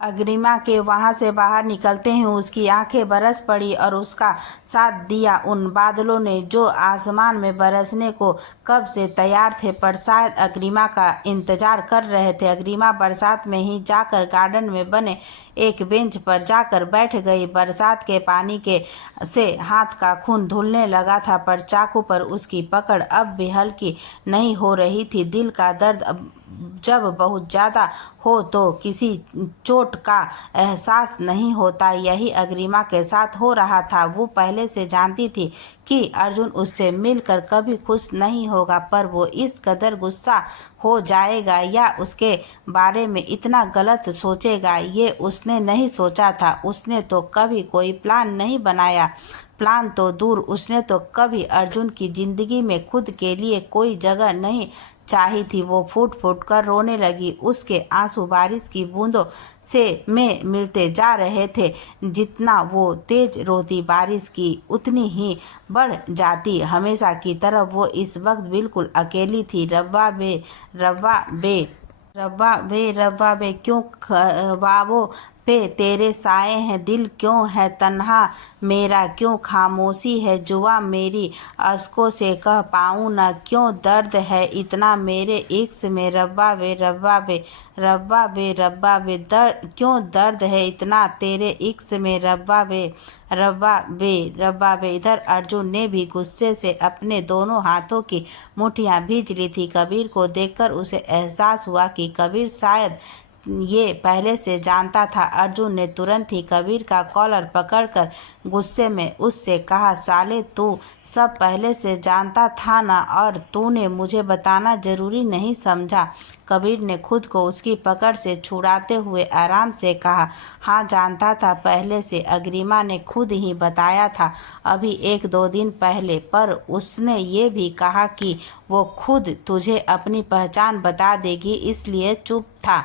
अग्रिमा के वहां से बाहर निकलते ही उसकी आंखें बरस पड़ी और उसका साथ दिया उन बादलों ने जो आसमान में बरसने को कब से तैयार थे, पर शायद अग्रिमा का इंतजार कर रहे थे। अग्रिमा बरसात में ही जाकर गार्डन में बने एक बेंच पर जाकर बैठ गई। बरसात के पानी के से हाथ का खून धुलने लगा था, पर चाकू पर उसकी पकड़ अब भी हल्की नहीं हो रही थी। दिल का दर्द जब बहुत ज़्यादा हो तो किसी चोट का एहसास नहीं होता, यही अग्रिमा के साथ हो रहा था। वो पहले से जानती थी कि अर्जुन उससे मिलकर कभी खुश नहीं होगा, पर वो इस कदर गुस्सा हो जाएगा या उसके बारे में इतना गलत सोचेगा, ये उसने नहीं सोचा था। उसने तो कभी कोई प्लान नहीं बनाया। प्लान तो दूर, उसने तो कभी अर्जुन की जिंदगी में खुद के लिए कोई जगह नहीं चाही थी। वो फूट फूट कर रोने लगी। उसके आंसू बारिश की बूंदों से में मिलते जा रहे थे। जितना वो तेज रोती बारिश की उतनी ही बढ़ जाती। हमेशा की तरह वो इस वक्त बिल्कुल अकेली थी। रब्बा बे रब्बा बे रब्बा बे रब्बा बे क्यों ख्वाबों पे तेरे साए हैं, दिल क्यों है तन्हा मेरा, क्यों खामोशी है जुआ मेरी, अश्कों से कह पाऊँ ना क्यों दर्द है इतना मेरे इश्क में। रब्बा बे रब्बा बे रब्बा बे रब्बा बे क्यों दर्द है इतना तेरे इश्क में। रब्बा बे रब्बा बे रब्बा बे। इधर अर्जुन ने भी गुस्से से अपने दोनों हाथों की मुठ्ठियां भींच ली थी। कबीर को देखकर उसे एहसास हुआ कि कबीर शायद ये पहले से जानता था। अर्जुन ने तुरंत ही कबीर का कॉलर पकड़कर गुस्से में उससे कहा, साले तू सब पहले से जानता था ना, और तूने मुझे बताना जरूरी नहीं समझा। कबीर ने खुद को उसकी पकड़ से छुड़ाते हुए आराम से कहा, हाँ जानता था पहले से, अग्रिमा ने खुद ही बताया था अभी 1-2 दिन पहले, पर उसने ये भी कहा कि वो खुद तुझे अपनी पहचान बता देगी, इसलिए चुप था।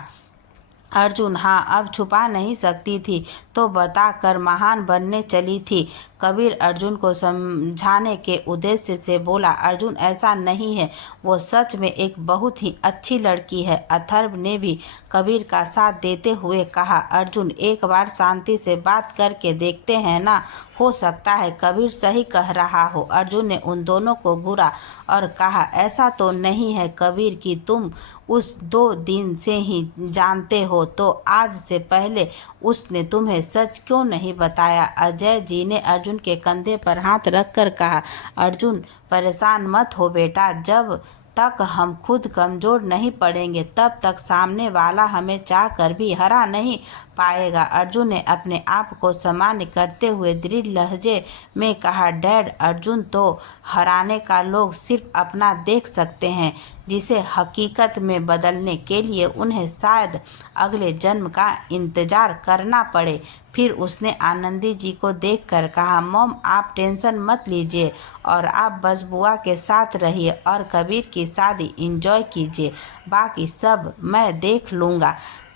अर्जुन, हाँ अब छुपा नहीं सकती थी तो बता कर महान बनने चली थी। कबीर अर्जुन को समझाने के उद्देश्य से बोला, अर्जुन ऐसा नहीं है, वो सच में एक बहुत ही अच्छी लड़की है। अथर्व ने भी कबीर का साथ देते हुए कहा, अर्जुन एक बार शांति से बात करके देखते हैं ना, हो सकता है कबीर सही कह रहा हो। अर्जुन ने उन दोनों को घूरा और कहा, ऐसा तो नहीं है कबीर कि तुम उस 2 दिन से ही जानते हो, तो आज से पहले उसने तुम्हें सच क्यों नहीं बताया। अजय जी ने अर्जुन के कंधे पर हाथ रखकर कहा, अर्जुन परेशान मत हो बेटा, जब तक हम खुद कमजोर नहीं पड़ेंगे तब तक सामने वाला हमें चाह कर भी हरा नहीं पाएगा। अर्जुन ने अपने आप को सामान्य करते हुए दृढ़ लहजे में कहा, डैड अर्जुन तो हराने का लोग सिर्फ अपना देख सकते हैं, जिसे हकीकत में बदलने के लिए उन्हें शायद अगले जन्म का इंतजार करना पड़े। फिर उसने आनंदी जी को देखकर कहा, मॉम आप टेंशन मत लीजिए और आप बस बुआ के साथ रहिए और कबीर की शादी एंजॉय कीजिए, बाकी सब मैं देख लूँगा।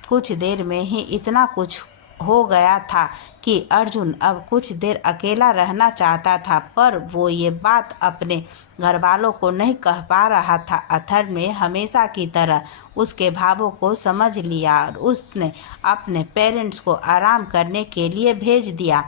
कुछ देर में ही इतना कुछ हो गया था कि अर्जुन अब कुछ देर अकेला रहना चाहता था, पर वो ये बात अपने घर वालों को नहीं कह पा रहा था। अथर्व ने हमेशा की तरह उसके भावों को समझ लिया और उसने अपने पेरेंट्स को आराम करने के लिए भेज दिया।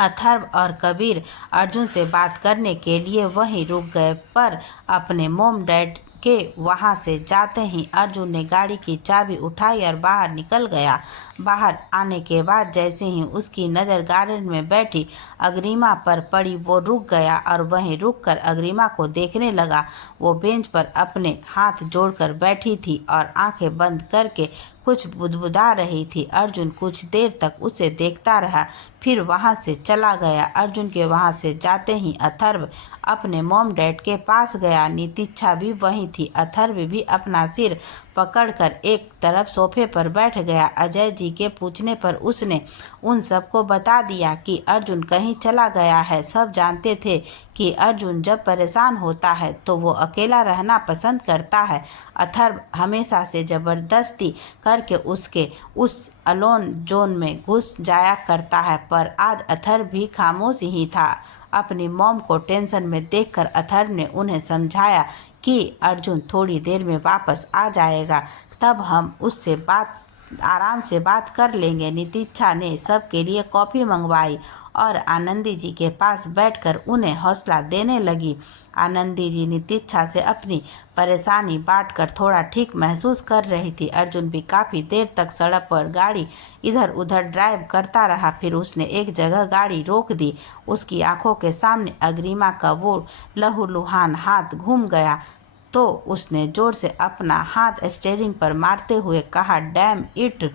अथर्व और कबीर अर्जुन से बात करने के लिए वहीं रुक गए, पर अपने मोम डैड के वहां से जाते ही अर्जुन ने गाड़ी की चाबी उठाई और बाहर निकल गया। बाहर आने के बाद जैसे ही उसकी नज़र गार्डन में बैठी अग्रिमा पर पड़ी, वो रुक गया और वहीं रुककर अग्रिमा को देखने लगा। वो बेंच पर अपने हाथ जोड़कर बैठी थी और आंखें बंद करके कुछ बुदबुदा रही थी। अर्जुन कुछ देर तक उसे देखता रहा, फिर वहां से चला गया। अर्जुन के वहां से जाते ही अथर्व अपने मॉम डैड के पास गया। नीतिच्छा भी वहीं थी। अथर्व भी अपना सिर पकड़कर एक तरफ सोफे पर बैठ गया। अजय जी के पूछने पर उसने उन सबको बता दिया कि अर्जुन कहीं चला गया है। सब जानते थे कि अर्जुन जब परेशान होता है तो वो अकेला रहना पसंद करता है। अथर्व हमेशा से ज़बरदस्ती करके उसके उस अलोन जोन में घुस जाया करता है, पर आज अथर्व भी खामोश ही था। अपनी मॉम को टेंशन में देखकर अथर्व ने उन्हें समझाया कि अर्जुन थोड़ी देर में वापस आ जाएगा, तब हम उससे बात आराम से बात कर लेंगे। नितिक्षा ने सबके लिए कॉफ़ी मंगवाई और आनंदी जी के पास बैठकर उन्हें हौसला देने लगी। आनंदी जी नितिक्षा से अपनी परेशानी बांटकर थोड़ा ठीक महसूस कर रही थी। अर्जुन भी काफ़ी देर तक सड़क पर गाड़ी इधर उधर ड्राइव करता रहा। फिर उसने एक जगह गाड़ी रोक दी। उसकी आंखों के सामने अग्रिमा का वो लहूलुहान हाथ घूम गया तो उसने जोर से अपना हाथ स्टीयरिंग पर मारते हुए कहा, डैम इट।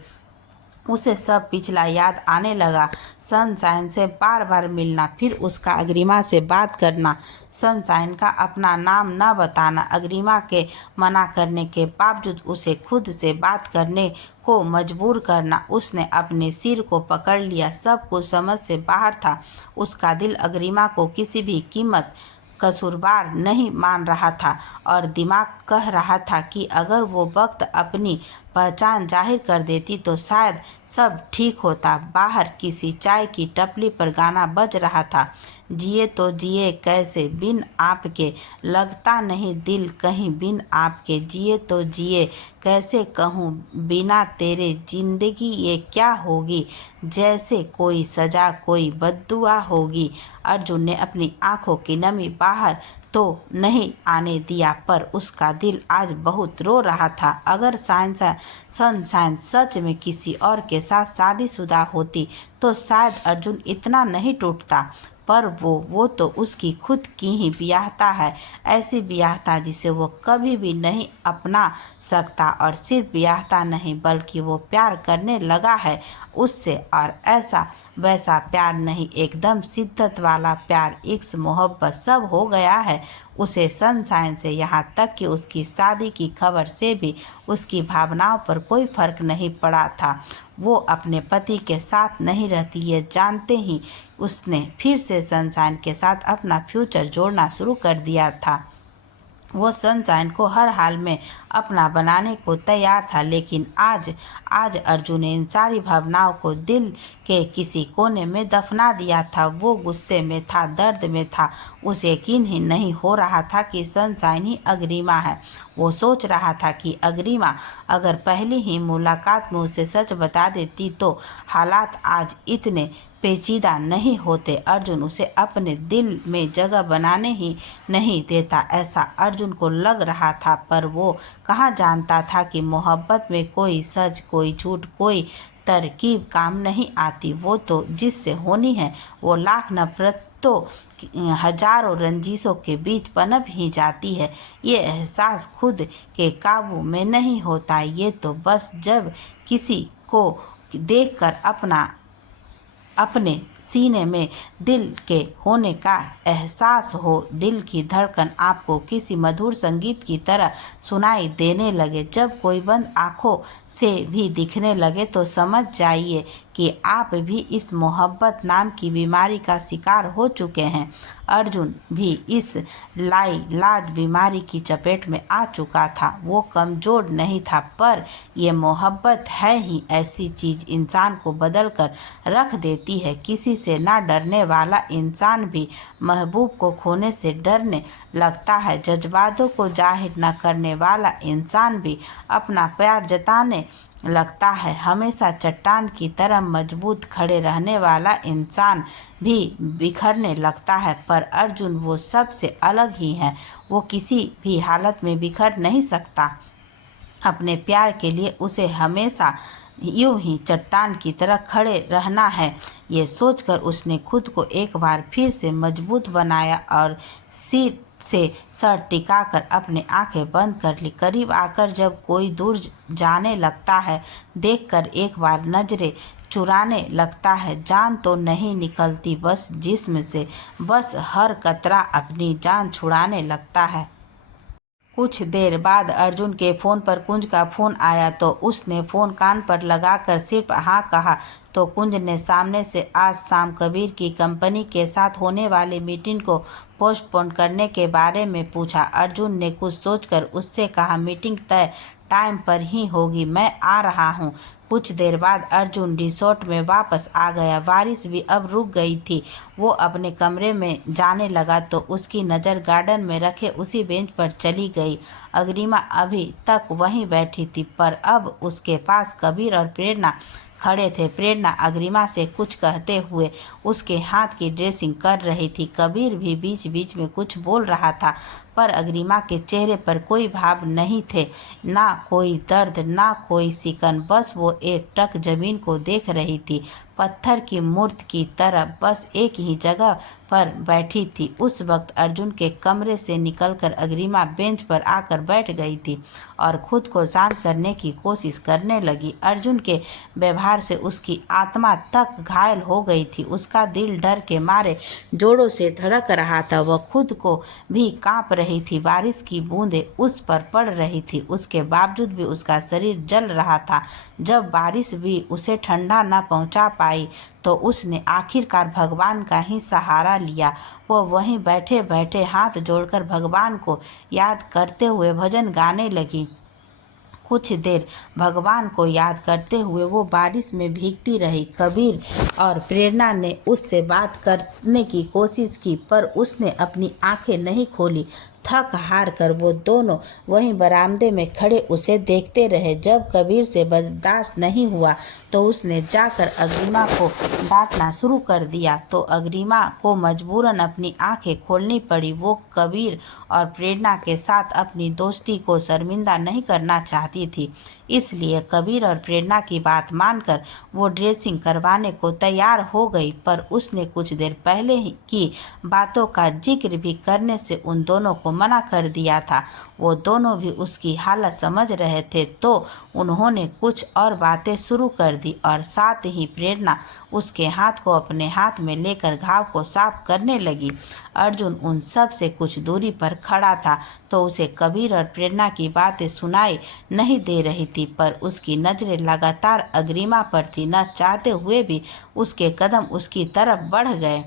उसे सब पिछला याद आने लगा। सनशाइन से बार बार मिलना, फिर उसका अग्रिमा से बात करना, सनशाइन का अपना नाम न बताना, अग्रिमा के मना करने के बावजूद उसे खुद से बात करने को मजबूर करना। उसने अपने सिर को पकड़ लिया। सब कुछ समझ से बाहर था। उसका दिल अग्रिमा को किसी भी कीमत कसूरवार नहीं मान रहा था और दिमाग कह रहा था कि अगर वो वक्त अपनी पहचान जाहिर कर देती तो शायद सब ठीक होता। बाहर किसी चाय की टपली पर गाना बज रहा था, जिए तो जिए कैसे बिन आपके, लगता नहीं दिल कहीं बिन आपके, जिए तो जिए कैसे कहूँ बिना तेरे, जिंदगी ये क्या होगी, जैसे कोई सजा कोई बद्दुआ होगी। अर्जुन ने अपनी आंखों की नमी बाहर तो नहीं आने दिया, पर उसका दिल आज बहुत रो रहा था। अगर सनशाइन सच में किसी और के साथ शादीशुदा होती तो शायद अर्जुन इतना नहीं टूटता, पर वो तो उसकी खुद की ही ब्याहता है। ऐसी ब्याहता जिसे वो कभी भी नहीं अपना सकता, और सिर्फ ब्याहता नहीं बल्कि वो प्यार करने लगा है उससे, और ऐसा वैसा प्यार नहीं, एकदम शिद्दत वाला प्यार, इश्क मोहब्बत सब हो गया है उसे सनशाइन से। यहाँ तक कि उसकी शादी की खबर से भी उसकी भावनाओं पर कोई फर्क नहीं पड़ा था। वो अपने पति के साथ नहीं रहती ये जानते ही उसने फिर से सनशाइन के साथ अपना फ्यूचर जोड़ना शुरू कर दिया था। वो सनशाइन को हर हाल में अपना बनाने को तैयार था, लेकिन आज अर्जुन ने इन सारी भावनाओं को दिल के किसी कोने में दफना दिया था। वो गुस्से में था, दर्द में था। उसे यकीन ही नहीं हो रहा था कि सनशाइन ही अग्रिमा है। वो सोच रहा था कि अग्रिमा अगर पहली ही मुलाकात में उसे सच बता देती तो हालात आज इतने पेचीदा नहीं होते। अर्जुन उसे अपने दिल में जगह बनाने ही नहीं देता, ऐसा अर्जुन को लग रहा था, पर वो कहाँ जानता था कि मोहब्बत में कोई सच कोई झूठ कोई तरकीब काम नहीं आती। वो तो जिससे होनी है वो लाख नफरत तो हजारों रंजिशों के बीच पनप ही जाती है। ये एहसास खुद के काबू में नहीं होता। ये तो बस जब किसी को देखकर अपने सीने में दिल के होने का एहसास हो, दिल की धड़कन आपको किसी मधुर संगीत की तरह सुनाई देने लगे, जब कोई बंद आँखों से भी दिखने लगे तो समझ जाइए कि आप भी इस मोहब्बत नाम की बीमारी का शिकार हो चुके हैं। अर्जुन भी इस लाइलाज बीमारी की चपेट में आ चुका था। वो कमज़ोर नहीं था, पर यह मोहब्बत है ही ऐसी चीज़ इंसान को बदल कर रख देती है। किसी से ना डरने वाला इंसान भी महबूब को खोने से डरने लगता है। जज्बातों को जाहिर न करने वाला इंसान भी अपना प्यार जताने लगता है। हमेशा चट्टान की तरह मजबूत खड़े रहने वाला इंसान भी बिखरने लगता है, पर अर्जुन वो सबसे अलग ही है। वो किसी भी हालत में बिखर नहीं सकता। अपने प्यार के लिए उसे हमेशा यूं ही चट्टान की तरह खड़े रहना है। ये सोचकर उसने खुद को एक बार फिर से मजबूत बनाया और सिर से सर टिकाकर अपने आंखें बंद कर ली। करीब आकर जब कोई दूर जाने लगता है, देखकर एक बार नजरें चुराने लगता है। जान तो नहीं निकलती बस जिस्म से, बस हर कतरा अपनी जान छुड़ाने लगता है। कुछ देर बाद अर्जुन के फ़ोन पर कुंज का फ़ोन आया तो उसने फ़ोन कान पर लगाकर सिर्फ हाँ कहा तो कुंज ने सामने से आज शाम कबीर की कंपनी के साथ होने वाली मीटिंग को पोस्टपोन करने के बारे में पूछा। अर्जुन ने कुछ सोचकर उससे कहा, मीटिंग तय टाइम पर ही होगी, मैं आ रहा हूँ। कुछ देर बाद अर्जुन रिसोर्ट में वापस आ गया। बारिश भी अब रुक गई थी। वो अपने कमरे में जाने लगा तो उसकी नज़र गार्डन में रखे उसी बेंच पर चली गई। अग्रिमा अभी तक वहीं बैठी थी, पर अब उसके पास कबीर और प्रेरणा खड़े थे। प्रेरणा अग्रिमा से कुछ कहते हुए उसके हाथ की ड्रेसिंग कर रही थी। कबीर भी बीच बीच में कुछ बोल रहा था, पर अग्रिमा के चेहरे पर कोई भाव नहीं थे, ना कोई दर्द, ना कोई सिकन। बस वो एकटक जमीन को देख रही थी, पत्थर की मूर्ति की तरह बस एक ही जगह पर बैठी थी। उस वक्त अर्जुन के कमरे से निकलकर अग्रिमा बेंच पर आकर बैठ गई थी और खुद को शांत करने की कोशिश करने लगी। अर्जुन के व्यवहार से उसकी आत्मा तक घायल हो गई थी। उसका दिल डर के मारे जोरों से धड़क रहा था। वह खुद को भी कांप रही थी। बारिश की बूंदें उस पर पड़ रही थी, उसके बावजूद भी उसका शरीर जल रहा था। जब बारिश भी उसे ठंडा न पहुंचा पाई तो उसने आखिरकार भगवान का ही सहारा लिया। वो वहीं बैठे बैठे हाथ जोड़कर भगवान को याद करते हुए भजन गाने लगी। कुछ देर भगवान को याद करते हुए वो बारिश में भीगती रही। कबीर और प्रेरणा ने उससे बात करने की कोशिश की, पर उसने अपनी आंखें नहीं खोली। थक हार कर वो दोनों वहीं बरामदे में खड़े उसे देखते रहे। जब कबीर से बर्दाश्त नहीं हुआ तो उसने जाकर अग्रिमा को डांटना शुरू कर दिया, तो अग्रिमा को मजबूरन अपनी आंखें खोलनी पड़ी। वो कबीर और प्रेरणा के साथ अपनी दोस्ती को शर्मिंदा नहीं करना चाहती थी, इसलिए कबीर और प्रेरणा की बात मानकर वो ड्रेसिंग करवाने को तैयार हो गई। पर उसने कुछ देर पहले की बातों का जिक्र भी करने से उन दोनों को मना कर दिया था। वो दोनों भी उसकी हालत समझ रहे थे, तो उन्होंने कुछ और बातें शुरू कर दी और साथ ही प्रेरणा उसके हाथ को अपने हाथ में लेकर घाव को साफ करने लगी। अर्जुन उन सब से कुछ दूरी पर खड़ा था, तो उसे कबीर और प्रेरणा की बातें सुनाई नहीं दे रही थी, पर उसकी नजरें लगातार अग्रिमा पर थी। न चाहते हुए भी उसके कदम उसकी तरफ बढ़ गए।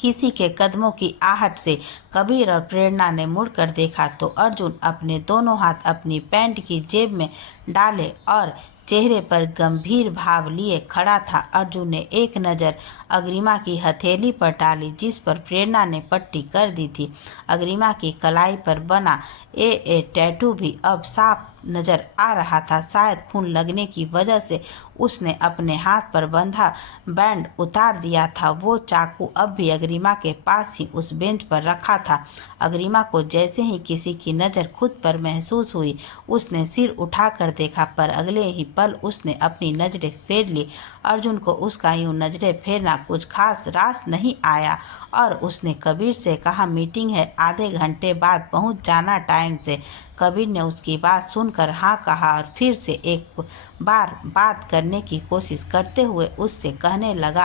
किसी के कदमों की आहट से कबीर और प्रेरणा ने मुड़कर देखा तो अर्जुन अपने दोनों हाथ अपनी पैंट की जेब में डाले और चेहरे पर गंभीर भाव लिए खड़ा था। अर्जुन ने एक नज़र अग्रिमा की हथेली पर डाली, जिस पर प्रेरणा ने पट्टी कर दी थी। अग्रिमा की कलाई पर बना ए टैटू भी अब साफ नजर आ रहा था। शायद खून लगने की वजह से उसने अपने हाथ पर बंधा बैंड उतार दिया था। वो चाकू अब भी अग्रिमा के पास ही उस बेंच पर रखा था। अग्रिमा को जैसे ही किसी की नज़र खुद पर महसूस हुई, उसने सिर उठाकर देखा, पर अगले ही पल उसने अपनी नज़रें फेर ली। अर्जुन को उसका यूं नज़रें फेरना कुछ खास रास नहीं आया और उसने कबीर से कहा, मीटिंग है, आधे घंटे बाद पहुंच जाना टाइम से। कबीर ने उसकी बात सुनकर हाँ कहा और फिर से एक बार बात करने की कोशिश करते हुए उससे कहने लगा,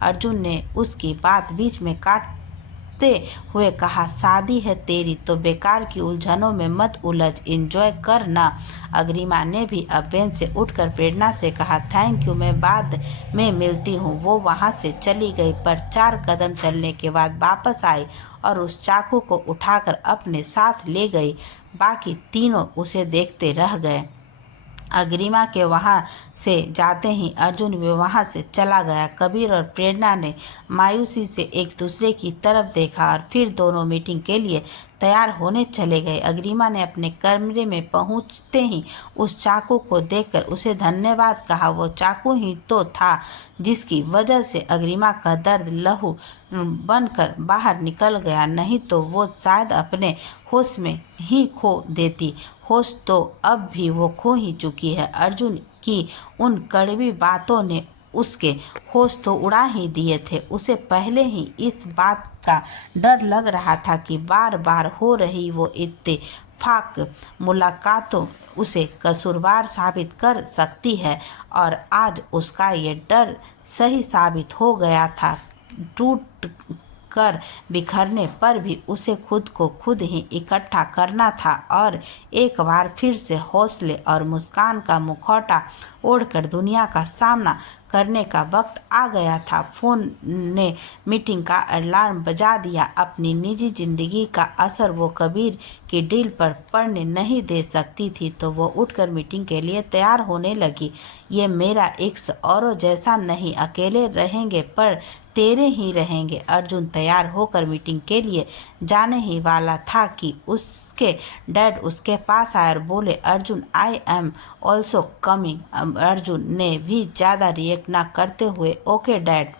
अर्जुन ने उसकी बात बीच में काटते हुए कहा, शादी है तेरी तो बेकार की उलझनों में मत उलझ, एंजॉय कर ना। अग्रिमा ने भी अब बेंच से उठकर प्रेरणा से कहा, थैंक यू, मैं बाद में मिलती हूँ। वो वहाँ से चली गई, पर 4 कदम चलने के बाद वापस आई और उस चाकू को उठाकर अपने साथ ले गई। बाकी तीनों उसे देखते रह गए। अग्रिमा के वहाँ से जाते ही अर्जुन भी वहाँ से चला गया। कबीर और प्रेरणा ने मायूसी से एक दूसरे की तरफ देखा और फिर दोनों मीटिंग के लिए तैयार होने चले गए। अग्रिमा ने अपने कमरे में पहुँचते ही उस चाकू को देखकर उसे धन्यवाद कहा। वो चाकू ही तो था जिसकी वजह से अग्रिमा का दर्द लहू बनकर बाहर निकल गया, नहीं तो वो शायद अपने होश में ही खो देती। होश तो अब भी वो खो ही चुकी है। अर्जुन की उन कड़वी बातों ने उसके होश तो उड़ा ही दिए थे। उसे पहले ही इस बात का डर लग रहा था कि बार बार हो रही वो इत्तेफाक मुलाकातों उसे कसूरवार साबित कर सकती है, और आज उसका ये डर सही साबित हो गया था। टूट कर बिखरने पर भी उसे खुद को खुद ही इकट्ठा करना था और एक बार फिर से हौसले और मुस्कान का मुखौटा ओढ़कर दुनिया का सामना करने का वक्त आ गया था। फोन ने मीटिंग का अलार्म बजा दिया। अपनी निजी जिंदगी का असर वो कबीर की डील पर पड़ने नहीं दे सकती थी, तो वो उठकर मीटिंग के लिए तैयार होने लगी। ये मेरा एक्स औरों जैसा नहीं, अकेले रहेंगे पर तेरे ही रहेंगे। अर्जुन तैयार होकर मीटिंग के लिए जाने ही वाला था कि उसके डैड उसके पास आए और बोले, Arjun I am also coming. Arjun ने भी ज़्यादा रिएक्ट ना करते हुए ओके डैड।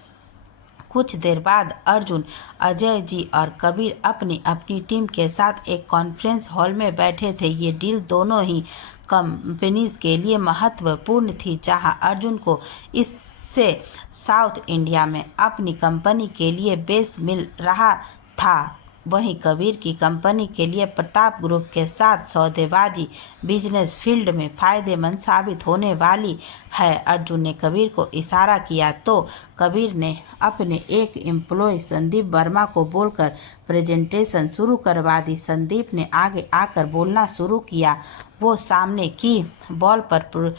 कुछ देर बाद अर्जुन, अजय जी और कबीर अपनी अपनी टीम के साथ एक कॉन्फ्रेंस हॉल में बैठे थे। ये डील दोनों ही कंपनीज के लिए महत्वपूर्ण थी। जहां अर्जुन को इससे साउथ इंडिया में अपनी कंपनी के लिए बेस मिल रहा था, वहीं कबीर की कंपनी के लिए प्रताप ग्रुप के साथ सौदेबाजी बिजनेस फील्ड में फायदेमंद साबित होने वाली है। अर्जुन ने कबीर को इशारा किया तो कबीर ने अपने एक एम्प्लॉय संदीप वर्मा को बोलकर प्रेजेंटेशन शुरू करवा दी। संदीप ने आगे आकर बोलना शुरू किया। वो सामने की वॉल पर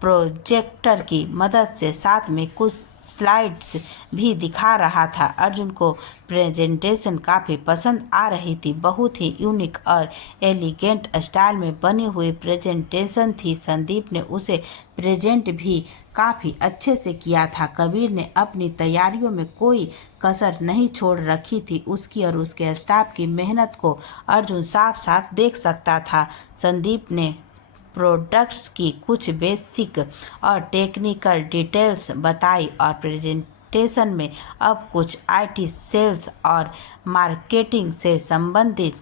प्रोजेक्टर की मदद से साथ में कुछ स्लाइड्स भी दिखा रहा था। अर्जुन को प्रेजेंटेशन काफ़ी पसंद आ रही थी। बहुत ही यूनिक और एलिगेंट स्टाइल में बनी हुई प्रेजेंटेशन थी। संदीप ने उसे प्रेजेंट भी काफ़ी अच्छे से किया था। कबीर ने अपनी तैयारियों में कोई कसर नहीं छोड़ रखी थी। उसकी और उसके स्टाफ की मेहनत को अर्जुन साफ साफ देख सकता था। संदीप ने प्रोडक्ट्स की कुछ बेसिक और टेक्निकल डिटेल्स बताई और प्रेजेंटेशन में अब कुछ आईटी सेल्स और मार्केटिंग से संबंधित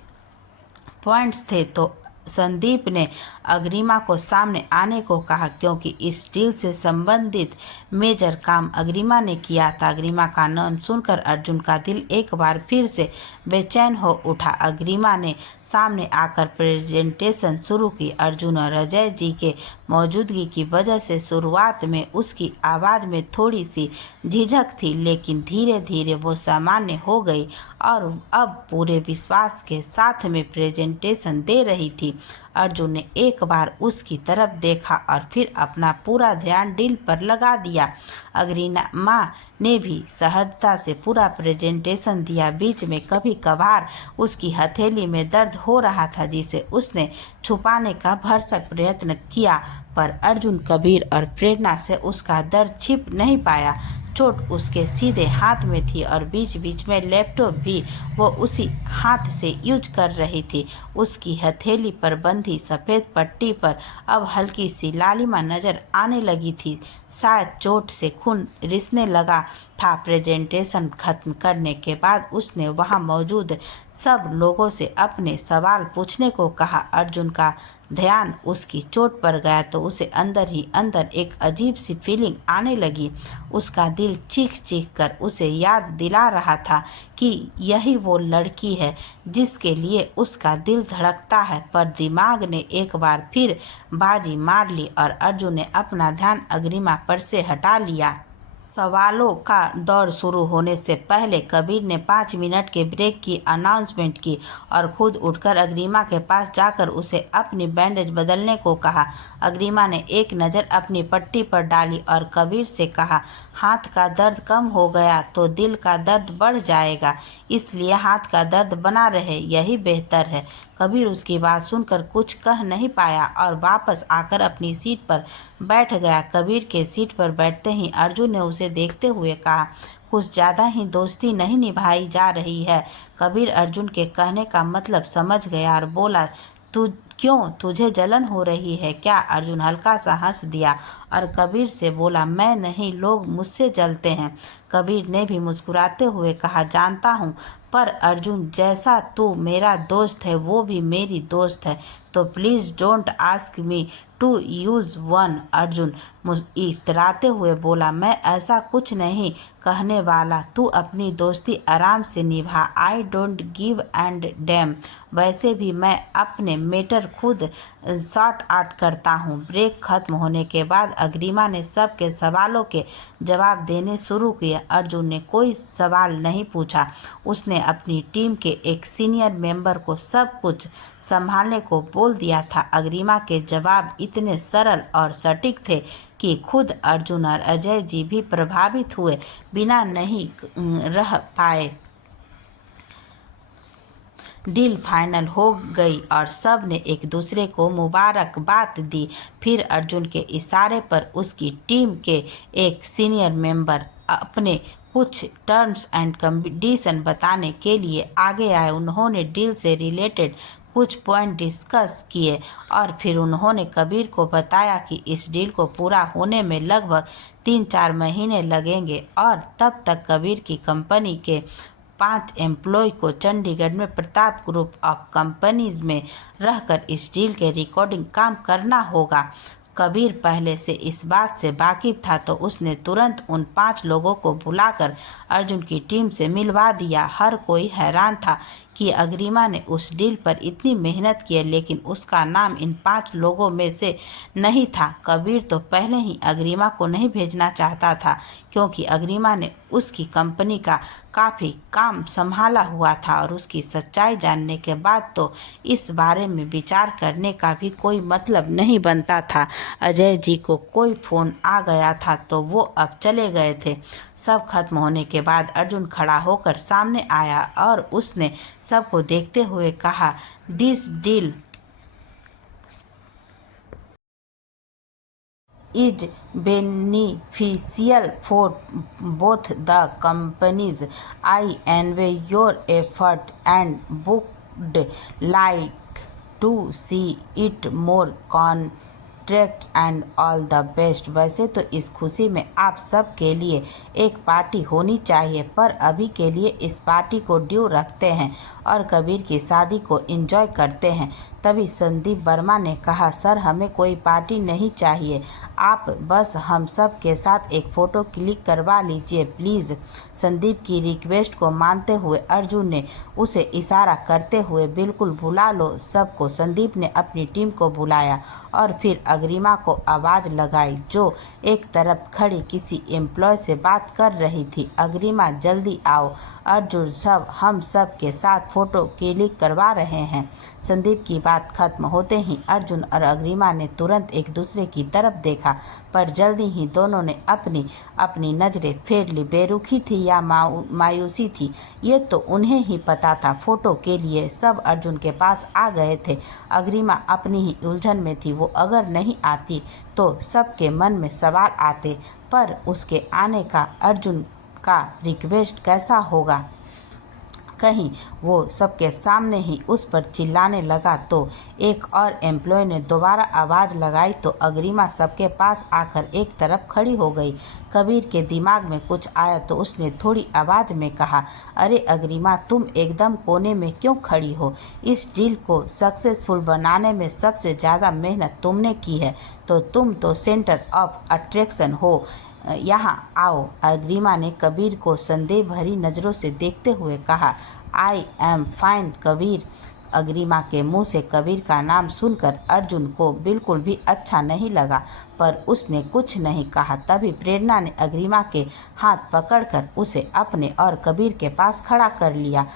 पॉइंट्स थे। तो संदीप ने अग्रिमा को सामने आने को कहा, क्योंकि इस डील से संबंधित मेजर काम अग्रिमा ने किया था। अग्रिमा का नाम सुनकर अर्जुन का दिल एक बार फिर से बेचैन हो उठा। अग्रिमा ने सामने आकर प्रेजेंटेशन शुरू की। अर्जुन और अजय जी के मौजूदगी की वजह से शुरुआत में उसकी आवाज़ में थोड़ी सी झिझक थी, लेकिन धीरे धीरे वो सामान्य हो गई और अब पूरे विश्वास के साथ में प्रेजेंटेशन दे रही थी। अर्जुन ने एक बार उसकी तरफ देखा और फिर अपना पूरा ध्यान डील पर लगा दिया। अग्रिमा ने भी सहजता से पूरा प्रेजेंटेशन दिया। बीच में कभी कभार उसकी हथेली में दर्द हो रहा था, जिसे उसने छुपाने का भरसक प्रयत्न किया, पर अर्जुन, कबीर और प्रेरणा से उसका दर्द छिप नहीं पाया। चोट उसके सीधे हाथ में थी और बीच बीच में लैपटॉप भी वो उसी हाथ से यूज कर रही थी। उसकी हथेली पर बंधी सफ़ेद पट्टी पर अब हल्की सी लालिमा नजर आने लगी थी। शायद चोट से खून रिसने लगा था। प्रेजेंटेशन खत्म करने के बाद उसने वहां मौजूद सब लोगों से अपने सवाल पूछने को कहा। अर्जुन का ध्यान उसकी चोट पर गया तो उसे अंदर ही अंदर एक अजीब सी फीलिंग आने लगी। उसका दिल चीख चीख कर उसे याद दिला रहा था कि यही वो लड़की है जिसके लिए उसका दिल धड़कता है, पर दिमाग ने एक बार फिर बाजी मार ली और अर्जुन ने अपना ध्यान अग्रिमा पर से हटा लिया। सवालों का दौर शुरू होने से पहले कबीर ने 5 मिनट के ब्रेक की अनाउंसमेंट की और खुद उठकर अग्रिमा के पास जाकर उसे अपनी बैंडेज बदलने को कहा। अग्रिमा ने एक नज़र अपनी पट्टी पर डाली और कबीर से कहा, हाथ का दर्द कम हो गया तो दिल का दर्द बढ़ जाएगा, इसलिए हाथ का दर्द बना रहे, यही बेहतर है। कबीर उसकी बात सुनकर कुछ कह नहीं पाया और वापस आकर अपनी सीट पर बैठ गया। कबीर के सीट पर बैठते ही अर्जुन ने उसे देखते हुए कहा, कुछ ज़्यादा ही दोस्ती नहीं निभाई जा रही है। कबीर अर्जुन के कहने का मतलब समझ गया और बोला, क्यों, तुझे जलन हो रही है क्या? अर्जुन हल्का सा हंस दिया और कबीर से बोला, मैं नहीं, लोग मुझसे जलते हैं। कबीर ने भी मुस्कुराते हुए कहा, जानता हूँ, पर अर्जुन, जैसा तू मेरा दोस्त है वो भी मेरी दोस्त है, तो please don't ask me to use one. Arjun इतराते हुए बोला, मैं ऐसा कुछ नहीं कहने वाला, तू अपनी दोस्ती आराम से निभा, I don't give and dam. वैसे भी मैं अपने मैटर खुद सॉर्ट आउट करता हूँ। ब्रेक खत्म होने के बाद अग्रिमा ने सबके सवालों के जवाब देने शुरू किए। अर्जुन ने कोई सवाल नहीं पूछा। उसने अपनी टीम के एक सीनियर मेंबर को सब कुछ संभालने को बोल दिया था। अग्रिमा के जवाब इतने सरल और सटीक थे कि खुद अर्जुन और अजय जी भी प्रभावित हुए बिना नहीं रह पाए। डील फाइनल हो गई और सब ने एक दूसरे को मुबारकबाद दी। फिर अर्जुन के इशारे पर उसकी टीम के एक सीनियर मेंबर अपने कुछ टर्म्स एंड कंडीशन बताने के लिए आगे आए। उन्होंने डील से रिलेटेड कुछ पॉइंट डिस्कस किए और फिर उन्होंने कबीर को बताया कि इस डील को पूरा होने में लगभग 3-4 महीने लगेंगे और तब तक कबीर की कंपनी के 5 एम्प्लॉय को चंडीगढ़ में प्रताप ग्रुप ऑफ कंपनीज में रहकर इस डील के रिकॉर्डिंग काम करना होगा। कबीर पहले से इस बात से वाकिफ था तो उसने तुरंत उन 5 लोगों को बुलाकर अर्जुन की टीम से मिलवा दिया। हर कोई हैरान था कि अग्रिमा ने उस डील पर इतनी मेहनत की, लेकिन उसका नाम इन 5 लोगों में से नहीं था। कबीर तो पहले ही अग्रिमा को नहीं भेजना चाहता था क्योंकि अग्रिमा ने उसकी कंपनी का काफ़ी काम संभाला हुआ था और उसकी सच्चाई जानने के बाद तो इस बारे में विचार करने का भी कोई मतलब नहीं बनता था। अजय जी को कोई फ़ोन आ गया था तो वो अब चले गए थे। सब खत्म होने के बाद अर्जुन खड़ा होकर सामने आया और उसने सबको देखते हुए कहा, this deal is beneficial for both the companies. I envy your effort and would like to see it more contract and all the best. वैसे तो इस खुशी में आप सब के लिए एक पार्टी होनी चाहिए, पर अभी के लिए इस पार्टी को ड्यू रखते हैं और कबीर की शादी को एंजॉय करते हैं। तभी संदीप वर्मा ने कहा, सर हमें कोई पार्टी नहीं चाहिए, आप बस हम सब के साथ एक फ़ोटो क्लिक करवा लीजिए प्लीज़। संदीप की रिक्वेस्ट को मानते हुए अर्जुन ने उसे इशारा करते हुए, बिल्कुल बुला लो सबको। संदीप ने अपनी टीम को बुलाया और फिर अग्रिमा को आवाज़ लगाई जो एक तरफ खड़ी किसी एम्प्लॉय से बात कर रही थी, अग्रिमा जल्दी आओ, अर्जुन सब हम सब के साथ फ़ोटो क्लिक करवा रहे हैं। संदीप की बात खत्म होते ही अर्जुन और अग्रिमा ने तुरंत एक दूसरे की तरफ देखा, पर जल्दी ही दोनों ने अपनी अपनी नज़रें फेर ली। बेरुखी थी या मायूसी थी ये तो उन्हें ही पता था। फ़ोटो के लिए सब अर्जुन के पास आ गए थे। अग्रिमा अपनी ही उलझन में थी, वो अगर नहीं आती तो सबके मन में सवाल आते, पर उसके आने का अर्जुन का रिक्वेस्ट कैसा होगा। कहीं वो सबके सामने ही उस पर चिल्लाने लगा तो एक और एम्प्लॉय ने दोबारा आवाज़ लगाई तो अग्रिमा सबके पास आकर एक तरफ खड़ी हो गई। कबीर के दिमाग में कुछ आया तो उसने थोड़ी आवाज़ में कहा, अरे अग्रिमा तुम एकदम कोने में क्यों खड़ी हो? इस डील को सक्सेसफुल बनाने में सबसे ज़्यादा मेहनत तुमने की है, तो तुम तो सेंटर ऑफ अट्रैक्शन हो, यहाँ आओ। अग्रिमा ने कबीर को संदेह भरी नज़रों से देखते हुए कहा, I am fine Kabir. Agrima के मुंह से कबीर का नाम सुनकर अर्जुन को बिल्कुल भी अच्छा नहीं लगा, पर उसने कुछ नहीं कहा। तभी प्रेरणा ने अग्रिमा के हाथ पकड़कर उसे अपने और कबीर के पास खड़ा कर लिया।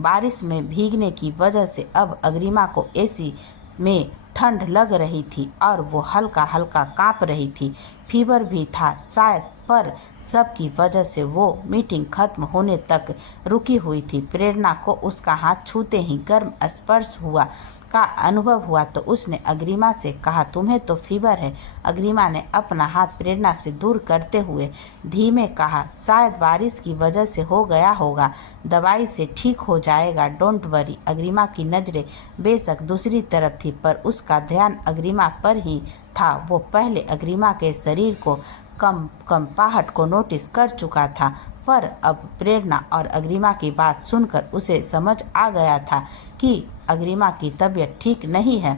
बारिश में भीगने की वजह से अब अग्रिमा को एसी में ठंड लग रही थी और वो हल्का हल्का काँप रही थी। फीवर भी था शायद, पर सबकी वजह से वो मीटिंग खत्म होने तक रुकी हुई थी। प्रेरणा को उसका हाथ छूते ही गर्म स्पर्श हुआ का अनुभव हुआ तो उसने अग्रिमा से कहा, तुम्हें तो फीवर है। अग्रिमा ने अपना हाथ प्रेरणा से दूर करते हुए धीमे कहा, शायद बारिश की वजह से हो गया होगा, दवाई से ठीक हो जाएगा, डोंट वरी। अग्रिमा की नज़रें बेशक दूसरी तरफ थी, पर उसका ध्यान अग्रिमा पर ही था। वो पहले अग्रिमा के शरीर को कंपाहट को नोटिस कर चुका था, पर अब प्रेरणा और अग्रिमा की बात सुनकर उसे समझ आ गया था कि अग्रिमा की तबीयत ठीक नहीं है।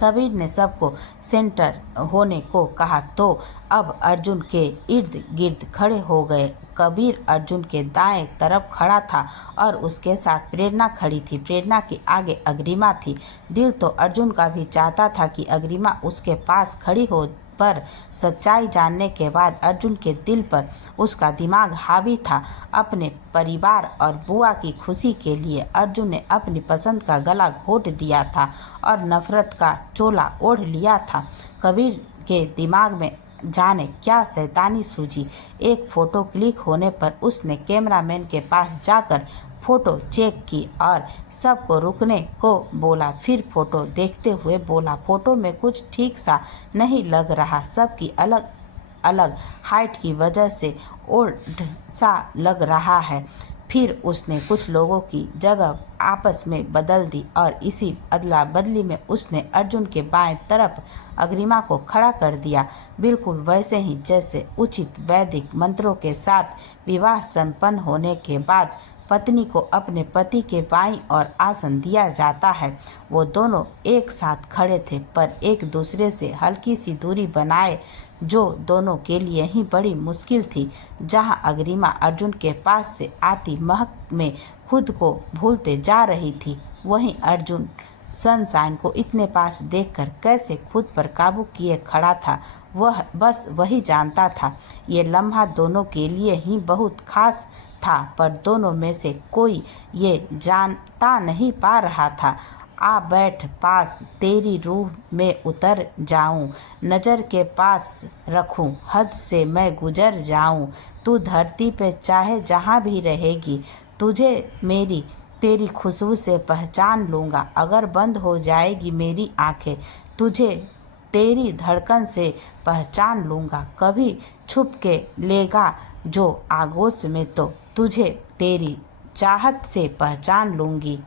कबीर ने सबको सेंटर होने को कहा तो अब अर्जुन के इर्द गिर्द खड़े हो गए। कबीर अर्जुन के दाएं तरफ खड़ा था और उसके साथ प्रेरणा खड़ी थी। प्रेरणा के आगे अग्रिमा थी। दिल तो अर्जुन का भी चाहता था कि अग्रिमा उसके पास खड़ी हो पर सच्चाई जानने के बाद अर्जुन के दिल पर उसका दिमाग हावी था। अपने परिवार और बुआ की खुशी के लिए अर्जुन ने अपनी पसंद का गला घोट दिया था और नफरत का चोला ओढ़ लिया था। कबीर के दिमाग में जाने क्या शैतानी सूझी। एक फ़ोटो क्लिक होने पर उसने कैमरामैन के पास जाकर फ़ोटो चेक की और सबको रुकने को बोला। फिर फ़ोटो देखते हुए बोला, फ़ोटो में कुछ ठीक सा नहीं लग रहा। सबकी अलग अलग हाइट की वजह से ओल्ड सा लग रहा है। फिर उसने कुछ लोगों की जगह आपस में बदल दी और इसी अदला बदली में उसने अर्जुन के बाएं तरफ अग्रिमा को खड़ा कर दिया, बिल्कुल वैसे ही जैसे उचित वैदिक मंत्रों के साथ विवाह संपन्न होने के बाद पत्नी को अपने पति के बाईं ओर आसन दिया जाता है। वो दोनों एक साथ खड़े थे पर एक दूसरे से हल्की सी दूरी बनाए, जो दोनों के लिए ही बड़ी मुश्किल थी। जहां अग्रिमा अर्जुन के पास से आती महक में खुद को भूलते जा रही थी, वहीं अर्जुन सनशाइन को इतने पास देखकर कैसे खुद पर काबू किए खड़ा था, वह बस वही जानता था। ये लम्हा दोनों के लिए ही बहुत खास था, पर दोनों में से कोई ये जानता नहीं पा रहा था। आ बैठ पास, तेरी रूह में उतर जाऊं, नज़र के पास रखूं, हद से मैं गुजर जाऊं। तू धरती पे चाहे जहां भी रहेगी, तुझे मेरी तेरी खुशबू से पहचान लूँगा। अगर बंद हो जाएगी मेरी आंखें, तुझे तेरी धड़कन से पहचान लूँगा। कभी छुप के लेगा जो आगोश में, तो तुझे तेरी चाहत से पहचान लूँगी।